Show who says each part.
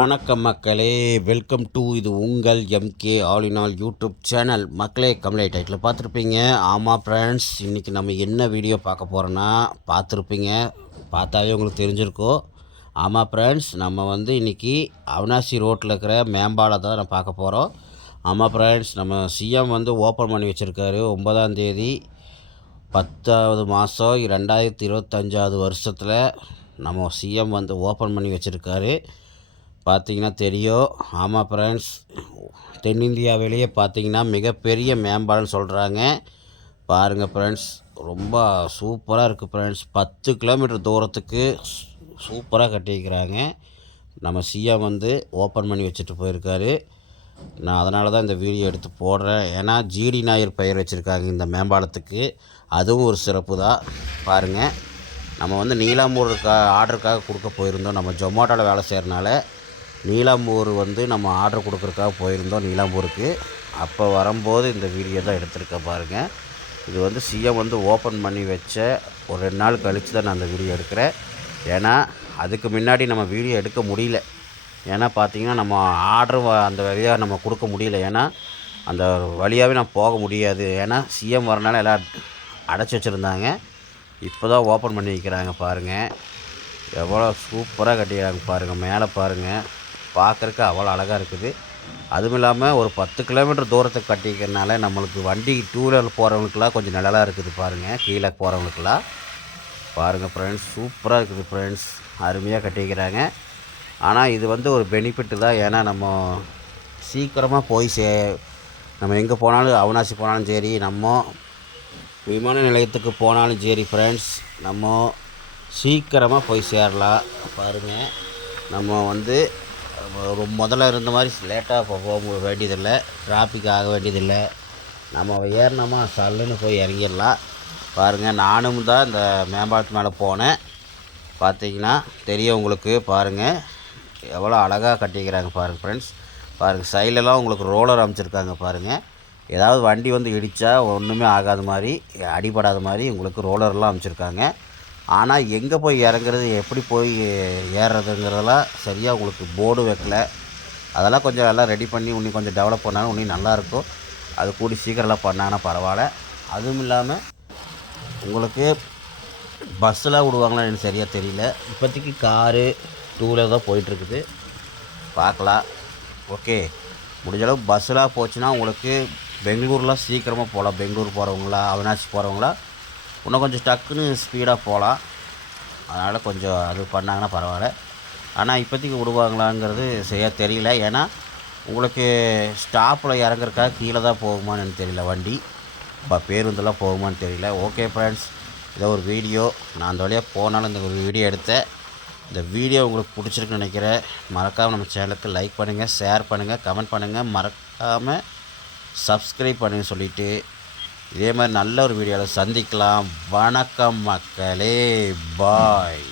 Speaker 1: வணக்கம் மக்களே. Welcome to இது உங்கள் MK all in all YouTube channel மக்களே கமலை டைட்டில் பார்த்துருப்பீங்க. ஆமாம் ஃப்ரெண்ட்ஸ் இன்றைக்கி நம்ம என்ன வீடியோ பார்க்க போகிறோன்னா பார்த்துருப்பீங்க. பார்த்தாவே உங்களுக்கு தெரிஞ்சிருக்கோம் ஆமாம் ஃப்ரெண்ட்ஸ் நம்ம வந்து இன்றைக்கி அவினாசி ரோட்டில் இருக்கிற மேம்பாலை தான் நம்ம பார்க்க போகிறோம் ஆமாம் ஃப்ரெண்ட்ஸ் நம்ம சிஎம் வந்து ஓப்பன் பண்ணி வச்சுருக்காரு. ஒன்பதாம் தேதி பத்தாவது மாதம் ரெண்டாயிரத்தி இருபத்தஞ்சாவது வருஷத்தில் நம்ம சிஎம் வந்து ஓப்பன் பண்ணி வச்சுருக்காரு. பார்த்தீங்கன்னா தெரியும். ஆமாம் ஃப்ரெண்ட்ஸ் தென்னிந்தியாவிலேயே பார்த்தீங்கன்னா மிகப்பெரிய மேம்பாலம்னு சொல்கிறாங்க பாருங்கள் ஃப்ரெண்ட்ஸ் ரொம்ப சூப்பராக இருக்குது ஃப்ரெண்ட்ஸ் பத்து கிலோமீட்டர் தூரத்துக்கு சூப்பராக கட்டியிருக்கிறாங்க. நம்ம சிஎம் வந்து ஓப்பன் பண்ணி வச்சுட்டு போயிருக்காரு. நான் அதனால தான் இந்த வீடியோ எடுத்து போடுறேன். ஏன்னா ஜிடி நாயர் பெயர் வச்சுருக்காங்க இந்த மேம்பாலத்துக்கு. அதுவும் ஒரு சிறப்பு தான். பாருங்கள் நம்ம வந்து நீலாம்பூருக்கா ஆர்டருக்காக கொடுக்க போயிருந்தோம். நம்ம ஜொமேட்டோவில் வேலை செய்கிறனால நீலாம்பூர் வந்து நம்ம ஆர்டர் கொடுக்குறக்காக போயிருந்தோம் நீலாம்பூருக்கு. அப்போ வரும்போது இந்த வீடியோ தான் எடுத்திருக்க பாருங்கள் இது வந்து சிஎம் வந்து ஓப்பன் பண்ணி வச்ச ஒரு ரெண்டு நாள் கழித்து தான் நான் அந்த வீடியோ எடுக்கிறேன். ஏன்னா அதுக்கு முன்னாடி நம்ம வீடியோ எடுக்க முடியல. ஏன்னா பார்த்தீங்கன்னா நம்ம ஆர்டர் அந்த வழியாக நம்ம கொடுக்க முடியல. ஏன்னா அந்த வழியாகவே நான் போக முடியாது. ஏன்னா சிஎம் வரனால எல்லாம் அடைச்சி வச்சுருந்தாங்க. இப்போ தான் ஓப்பன் பண்ணி வைக்கிறாங்க பாருங்கள் எவ்வளோ சூப்பராக கட்டிக்கிறாங்க பாருங்கள் மேலே பாருங்கள் பார்க்குறக்கு அவ்வளோ அழகாக இருக்குது. அதுவும் இல்லாமல் ஒரு பத்து கிலோமீட்டர் தூரத்தை கட்டிக்கிறனால நம்மளுக்கு வண்டி டூ வீலர் போகிறவங்களுக்குலாம் கொஞ்சம் நிழலாக இருக்குது பாருங்கள் கீழே போகிறவங்களுக்குலாம் பாருங்கள் ஃப்ரெண்ட்ஸ் சூப்பராக இருக்குது ஃப்ரெண்ட்ஸ் அருமையாக கட்டிக்கிறாங்க. ஆனால் இது வந்து ஒரு பெனிஃபிட்டு தான். ஏன்னா நம்ம சீக்கிரமாக போய் சே நம்ம எங்கே போனாலும் அவனாசி போனாலும் சரி நம்ம விமான நிலையத்துக்கு போனாலும் சரி ஃப்ரெண்ட்ஸ் நம்ம சீக்கிரமாக போய் சேரலாம். பாருங்கள் நம்ம வந்து முதல்ல இருந்த மாதிரி லேட்டாக போக வேண்டியதில்லை. டிராஃபிக் ஆக வேண்டியதில்லை. நம்ம ஏறினோமா சல்லுன்னு போய் இறங்கிடலாம். பாருங்கள் நானும் தான் இந்த மேம்பாலத்து மேலே போனேன். பார்த்தீங்கன்னா தெரியும் உங்களுக்கு. பாருங்கள் எவ்வளோ அழகாக கட்டிக்கிறாங்க பாருங்கள் ஃப்ரெண்ட்ஸ் பாருங்கள் சைடிலலாம் உங்களுக்கு ரோலர் அமைச்சிருக்காங்க பாருங்கள் ஏதாவது வண்டி வந்து இடித்தா ஒன்றுமே ஆகாத மாதிரி அடிபடாத மாதிரி உங்களுக்கு ரோலர்லாம் அமைச்சிருக்காங்க. ஆனால் எங்கே போய் இறங்குறது எப்படி போய் ஏறுறதுங்கிறதெல்லாம் சரியாக உங்களுக்கு போர்டு வைக்கல. அதெல்லாம் கொஞ்சம் எல்லாம் ரெடி பண்ணி இன்னும் கொஞ்சம் டெவலப் பண்ணாலும் இன்னும் நல்லாயிருக்கும் அது கூடி சீக்கிரம்லாம் பண்ணாங்கன்னா பரவாயில்ல. அதுவும் இல்லாமல் உங்களுக்கு பஸ்ஸெலாம் விடுவாங்களா எனக்கு சரியாக தெரியல. இப்போதைக்கு காரு டூ வீலர் தான் போயிட்டுருக்குது. பார்க்கலாம். ஓகே முடிஞ்சளவு பஸ்ஸெலாம் போச்சுன்னா உங்களுக்கு பெங்களூர்லாம் சீக்கிரமாக போகலாம். பெங்களூர் போகிறவங்களா அவினாசி போகிறவங்களா இன்னும் கொஞ்சம் டக்குன்னு ஸ்பீடாக போகலாம். அதனால் கொஞ்சம் அது பண்ணாங்கன்னா பரவாயில்ல. ஆனால் இப்போதைக்கு விடுவாங்களாங்கிறது சரியாக தெரியல. ஏன்னா உங்களுக்கு ஸ்டாப்பில் இறங்குறக்காக கீழே தான் போகுமான்னு தெரியல. வண்டி இப்போ பேருந்தெல்லாம் போகுமான்னு தெரியல. ஓகே ஃப்ரெண்ட்ஸ் இதை ஒரு வீடியோ நான் அந்த வழியாக போனாலும் இந்த ஒரு வீடியோ எடுத்தேன். இந்த வீடியோ உங்களுக்கு பிடிச்சிருக்குன்னு நினைக்கிறேன். மறக்காமல் நம்ம சேனலுக்கு லைக் பண்ணுங்கள் ஷேர் பண்ணுங்கள் கமெண்ட் பண்ணுங்கள் மறக்காமல் சப்ஸ்கிரைப் பண்ணுங்க சொல்லிவிட்டு இதே மாதிரி நல்ல ஒரு வீடியோவில் சந்திக்கலாம். வணக்கம் மக்களே பாய்.